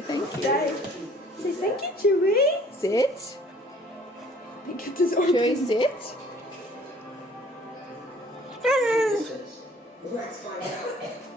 Say thank you. Say thank you, Chewy. Sit. Get this open. Chewy, sit. Let's find out.